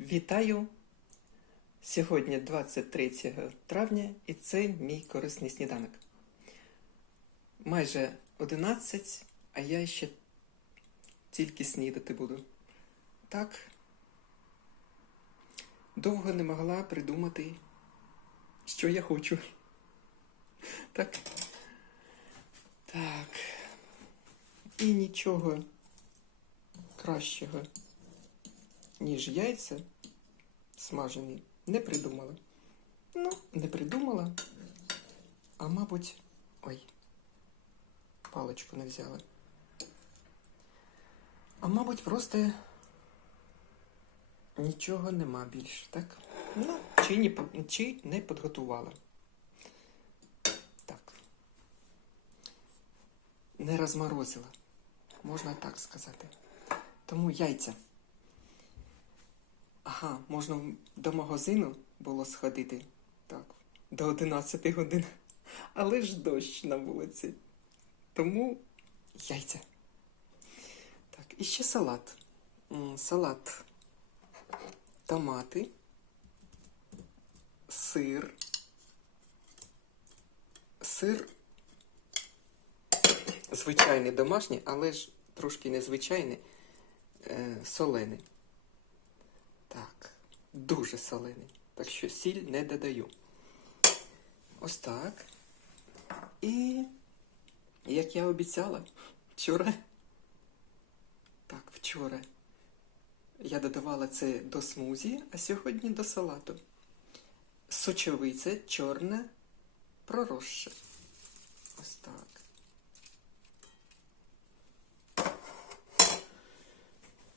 Вітаю! Сьогодні 23 травня і це мій корисний сніданок. Майже 11, а я ще тільки снідати буду. Так. Довго не могла придумати, що я хочу. Так. Так. І нічого кращого ніж яйця смажені, не придумала. Ну, не придумала, а мабуть, ой, паличку не взяла. А мабуть, просто нічого нема більше, так? Ну, чи не, чи не підготувала. Так. Не розморозила, можна так сказати. Тому яйця. Ага, можна до магазину було сходити. Так, до 11 годин. Але ж дощ на вулиці. Тому яйця. Так, і ще салат. Салат. Томати. Сир. Сир. Звичайний домашній, але ж трошки незвичайний, е, солений. Так, дуже солений. Так що сіль не додаю. Ось так. І, як я обіцяла, вчора. Так, вчора я додавала це до смузі, а сьогодні до салату. Сочовиця чорна проросша. Ось так.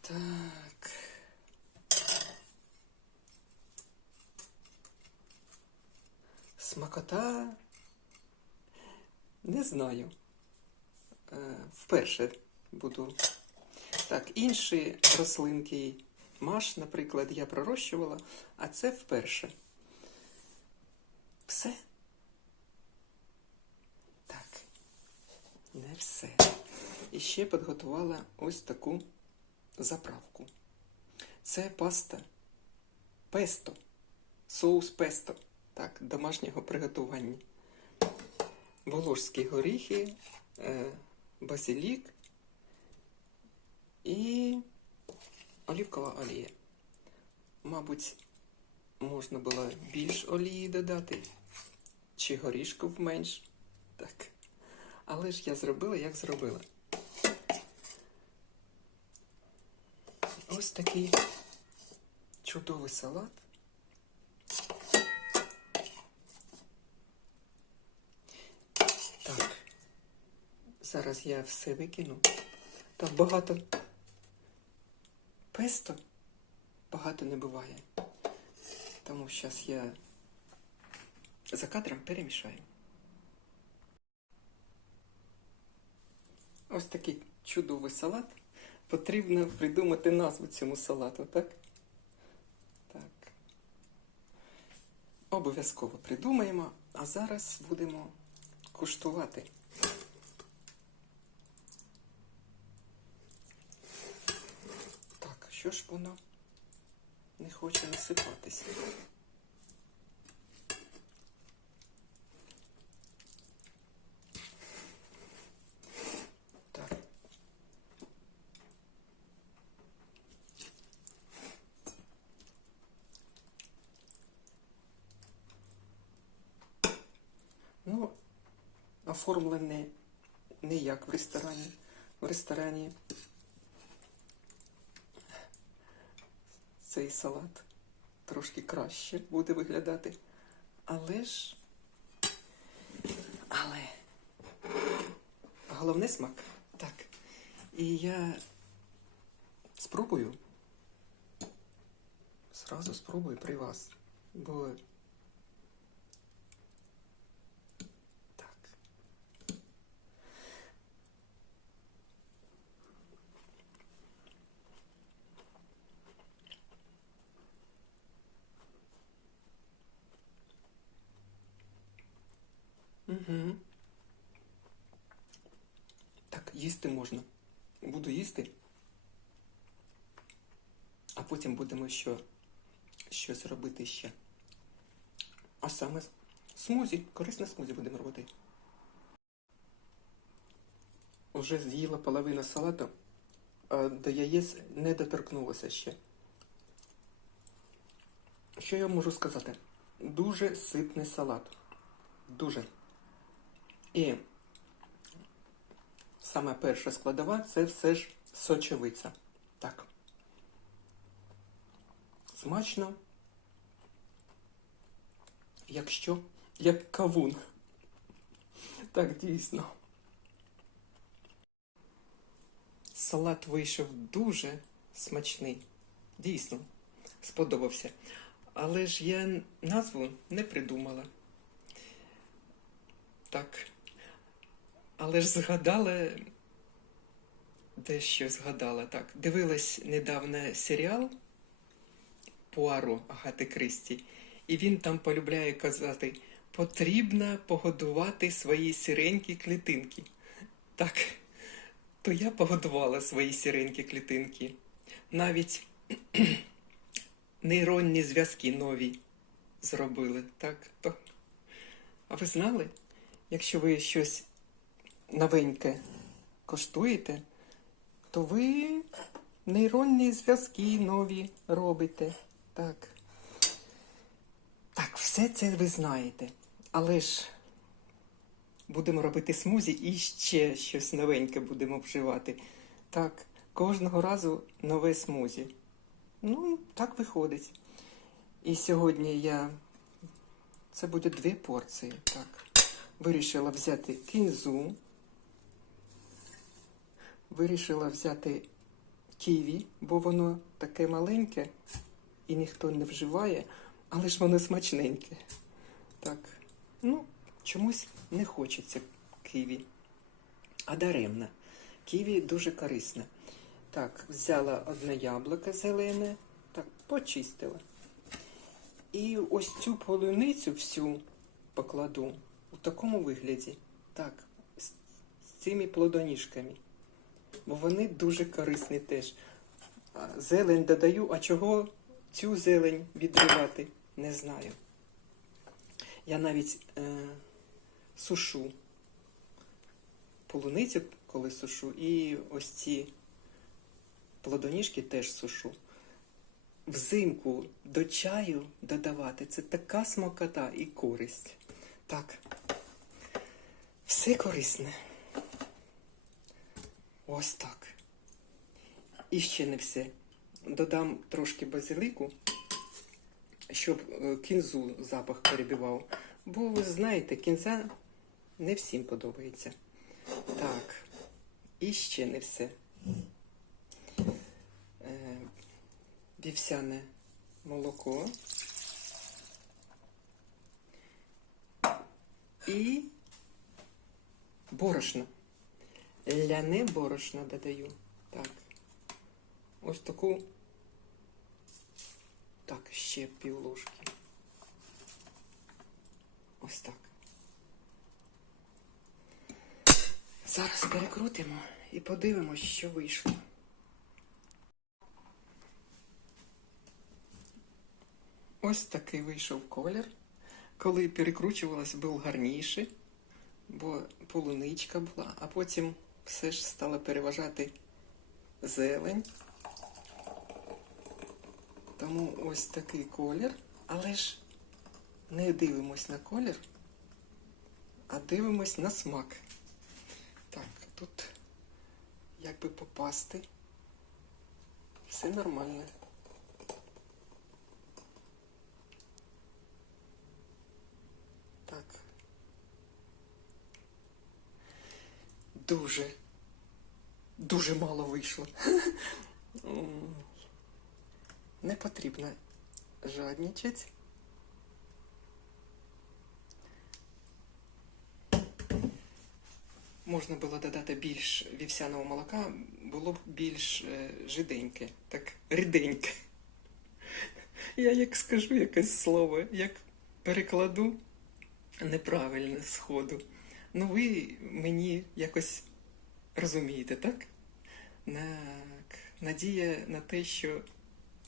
Так. Смакота. Не знаю. Е, Вперше буду. Так, інші рослинки, маш, наприклад, я пророщувала, а це вперше. Все? Так. Не все. І ще підготувала ось таку заправку. Це паста песто. Соус песто. Так, домашнього приготування. Волошські горіхи, е, базилік і олівкова олія. Мабуть, можна було більш олії додати, чи горішків менш. Так. Але ж я зробила, як зробила. Ось такий чудовий салат. Так. Зараз я все викину. Так багато песто багато не буває. Тому зараз я за кадром перемішаю. Ось такий чудовий салат. Потрібно придумати назву цьому салату, так? Так. Обов'язково придумаємо, а зараз будемо куштувати. Так, що ж воно не хоче насипатися? Ну, оформлене не як в ресторані. В ресторані цей салат трошки краще буде виглядати. Але ж. Але. Головне смак. Так. І я спробую. Зразу спробую при вас. Бо. Так. Угу. Так, їсти можна. Буду їсти. А потім будемо ще щось робити ще. А саме смузі, корисне смузі будемо робити. Уже з'їла половину салату, а до яєць не доторкнулося ще. Що я можу сказати? Дуже ситний салат. Дуже. І саме перша складова це все ж сочевиця. Так. Смачно. Якщо як кавун. Так, дійсно. Салат вийшов дуже смачний. Дійсно, сподобався. Але ж я назву не придумала. Так. Але ж згадала, дещо згадала так. Дивилась недавно серіал Пуаро Агати Кристі, і він там полюбляє казати: потрібно погодувати свої сіренькі клітинки. Так, то я погодувала свої сіренькі клітинки. Навіть нейронні зв'язки нові зробили. Так, то. А ви знали, якщо ви щось новеньке коштуєте, то ви нейронні зв'язки нові робите. Так. Так, все це ви знаєте. Але ж будемо робити смузі і ще щось новеньке будемо вживати. Так, кожного разу нове смузі. Ну, так виходить. І сьогодні я. Це буде дві порції. Так. Вирішила взяти кінзу. Вирішила взяти ківі, бо воно таке маленьке і ніхто не вживає, але ж воно смачненьке. Так. Ну, чомусь не хочеться ківі. А даремно. Ківі дуже корисне. Так, взяла одне яблуко зелене, так, почистила. І ось цю полуницю всю покладу у такому вигляді. Так, з цими плодоніжками. Бо вони дуже корисні теж. Зелень додаю, а чого цю зелень відривати, не знаю. Я навіть е, сушу полуницю, коли сушу, і ось ці плодоніжки теж сушу. Взимку до чаю додавати це така смакота і користь. Так, все корисне. Ось так. І ще не все. Додам трошки базилику, щоб е, кінзу запах перебивав. Бо ви знаєте, кінза не всім подобається. Так, і ще не все. Е, Вівсяне молоко. І борошно. Ляне борошно додаю. Так. Ось таку. Так, ще пів ложки. Ось так. Зараз перекрутимо і подивимось, що вийшло. Ось такий вийшов колір. Коли перекручувалось, був гарніший, бо полуничка була, а потім все ж стала переважати зелень. Тому ось такий колір. Але ж не дивимось на колір, а дивимось на смак. Так, тут як би попасти. Все нормально. Так. Дуже, дуже мало вийшло. Не потрібно жадничать. Можна було додати більш вівсяного молока, було б більш е, жиденьке, так ріденьке. Я як скажу якесь слово, як перекладу неправильно сходу. Ну, ви мені якось розумієте, так? Так. Надія на те, що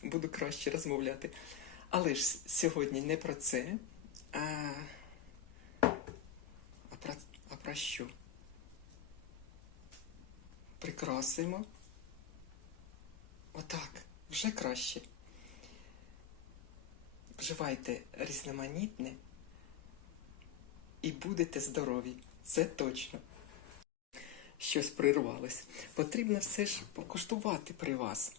буду краще розмовляти. Але ж сьогодні не про це, а, а, про, а про що? Прикрасимо. Отак, вже краще. Вживайте різноманітне і будете здорові. Це точно. Щось прирвалось. Потрібно все ж покуштувати при вас.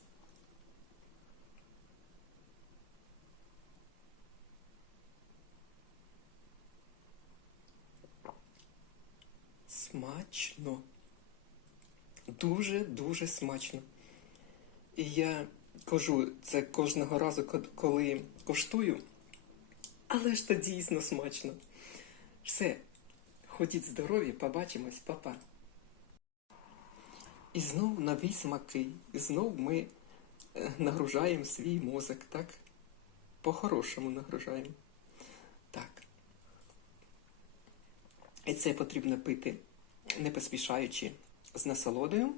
Смачно. Дуже-дуже смачно. І я кажу це кожного разу, коли коштую, але ж то дійсно смачно. Все, ходіть здорові, побачимось, па-па. І знов нові смаки, і знов ми е, нагружаємо свій мозок, так? По-хорошому нагружаємо. Так. І це потрібно пити, не поспішаючи з насолодою.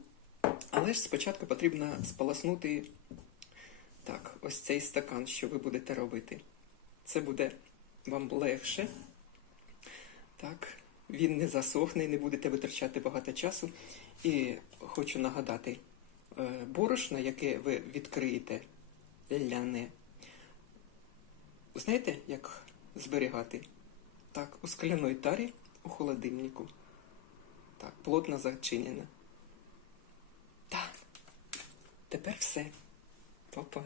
Але ж спочатку потрібно сполоснути так, ось цей стакан, що ви будете робити. Це буде вам легше. Так, він не засохне не будете витрачати багато часу. І хочу нагадати, е, борошно, яке ви відкриєте, ляне. Знаєте, як зберігати? Так, у скляної тарі у холодильнику. Так, плотно зачинене. Так, тепер все. Па-па.